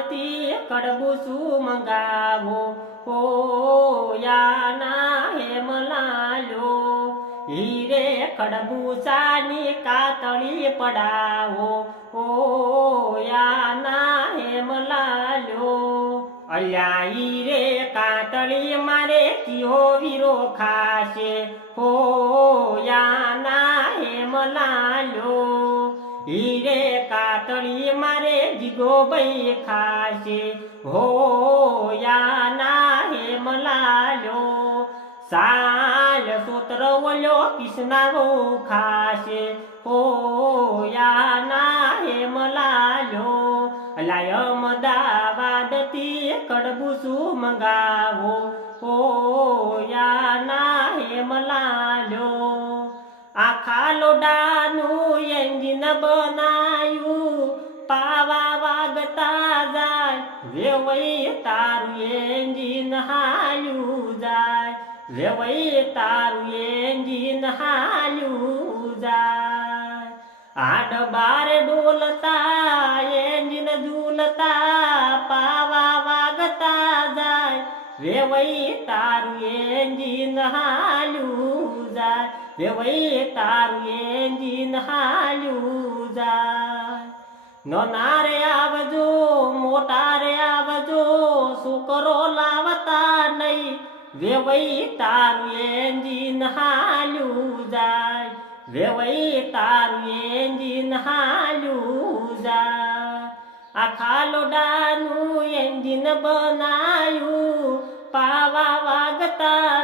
વાદતી કડબું શું મંગાવો. હો યાના હેમલાલો હીરે કડબુસાની કાતળી પડાવો. ઓ યાના હેમલાલો અલ્યા હીરે કાતળી મારે કિયો વીરો ખાશે? હો યાના હેમલાલો હીરે કાતળી મારે જીગો ભાઈ ખાશે. હો યાના હેમલાલો સાલ સૂત્ર ઓલ્યો કિસનારો ખાશે. હો યાના હેમલાલો લાય અમદાવાદથી શું મંગાવો. હો યાના હેમલાલો આખા લોડાનું બનાયું? પાવા વાગતા જાય. વેવઈ તારું એન્જિન હાલ્યું જાય. વેવઈ તારું એન્જિન હાલ્યું જાય. આડ બાર ડોલતા એન્જિન ઝૂલતા, પાવા વાગતા જાય. વેવઈ તારું એન્જિન જાય વેવઈ તારું એન્જિન હાલ્યું જાય. નારે આવજો મોટા રે આવજો છોકરો લાવતા નહીં. વેવઈ તારું એન્જિન હાલ્યું જાય. વેવઈ તારું એન્જિન હાલ્યું જાય. આખા લોડાનું એન્જિન બનાયું. પાવા વાગતા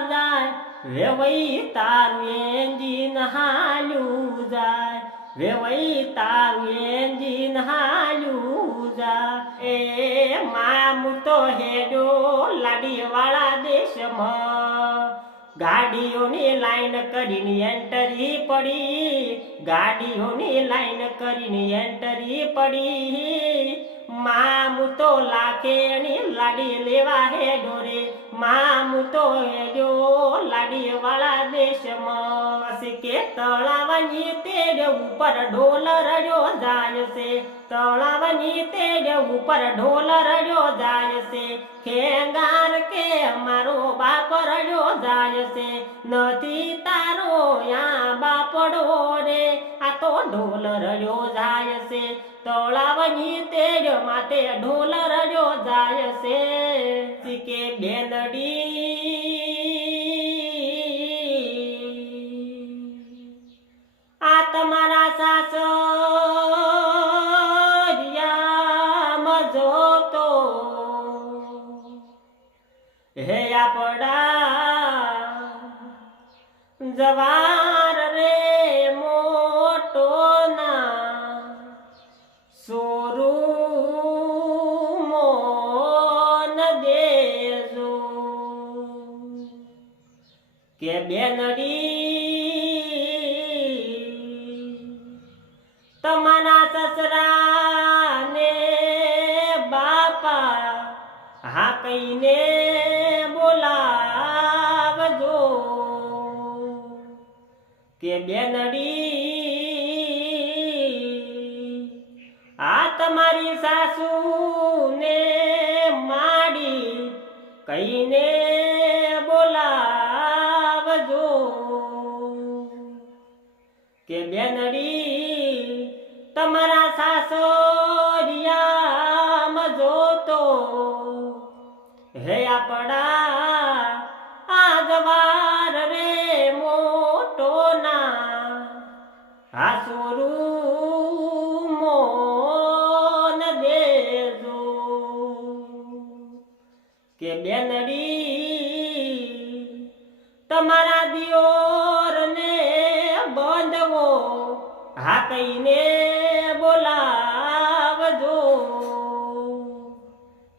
વેવઈ તારું એન્જિન હાલ્યું જાય. વેવઈ તારું એન્જિન હાલ્યું જાય. એ મામુ તો હેડો લાડીવાળા દેશમાં. ગાડીઓની લાઈન કરીને એન્ટરી પડી. ગાડીઓની લાઈન કરીને એન્ટરી પડી. મામુ તો લાખેણી લાડી લેવા હેડો રે. મામુ તો હેડો વાળા દેશમાં કે તળાવની તેડ ઉપર ઢોલ રડ્યો જાય છે. તળાવની તેડ ઉપર ઢોલ રડ્યો જાય છે. ખેંગાર કે મારો બાપ રડ્યો જાય છે. નથી તારો યા બાપડો રે. આ તો ઢોલ રડ્યો જાય છે. તળાવની તેડ માટે ઢોલ રડ્યો જાય છે. કે બેનડી હે આપડા જવાર રે મોટો ના. સોરું મોન દેજો. કે બેનડી તમારા સસરા ને બાપા હા કહીને બેનડી. આ તમારી સાસુ ને માડી કહીને બોલાવજો. કે બેનડી તમારા સાસરિયામાં કે બેનડી તમારા દિયોરને બંધવો હા કહીને બોલાવજો.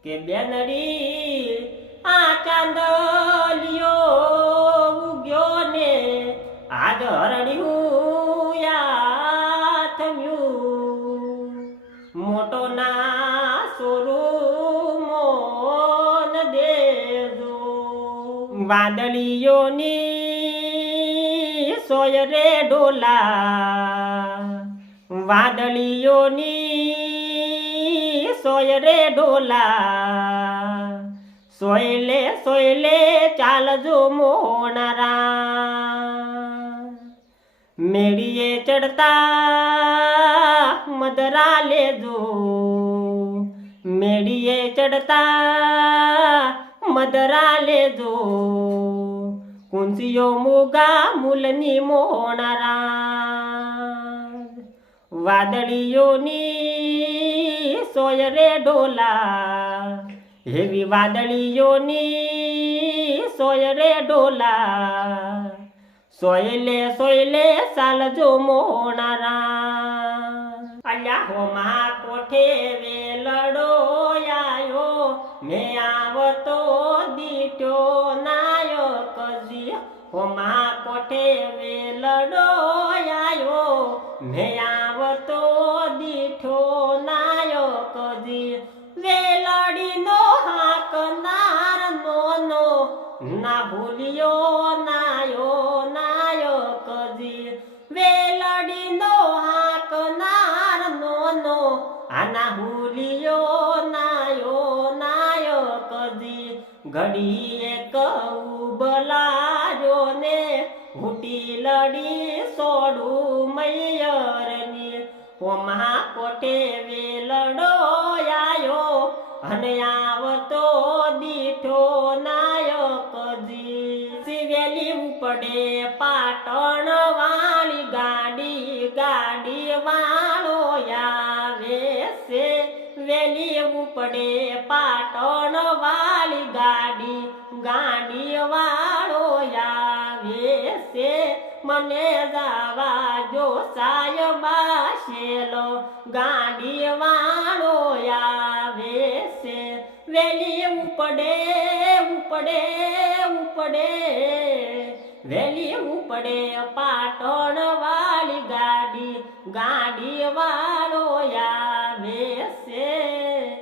કે બેનડી આ ચાંદલિયો વાદળીઓની સોય રે ડોલા વાદળીઓની સોય રે ઢોલા સોયલે સોયલે ચાલજો મોનારા મેળીએ ચડતા મદરા લેજો મેળીએ ચડતા મદરા લેજો કુંજીઓ મુગા મૂલની મોણરા વાદળીઓની સોય રે ડોલા હેવી વાદળીઓની સોય રે ડોલા સોયલે સોયલે સાલજો મોણારા અલ્યા હો મહા કોઠે વેલડો આયો મે આવતો કજી હો મહા કોઠે વેલડો આયો મે આવતો દીઠો નાયો કજી વેલડીનો હાક નાર નોનો ના ભૂલ્યો નાયો ઘડીએ કહું બલાજો ને હુટી લડી સોડું મૈયરની. હોમા કોટે વેલડો આયો, અને આવતો દીઠો નાયકજી સિવેલી ઉપડે પાટણ વાળી ગાડી ગાડી વાળો આવે છે. વેલી ઉપડે ગાડી ગાડી વાળો આવે છે. મને જવા જો સાયબા શેલો ગાડી વાળો આવે છે. વેલી ઉપડે ઉપડે ઉપડે. વેલી ઉપડે પાટણ વાળી ગાડી ગાડી.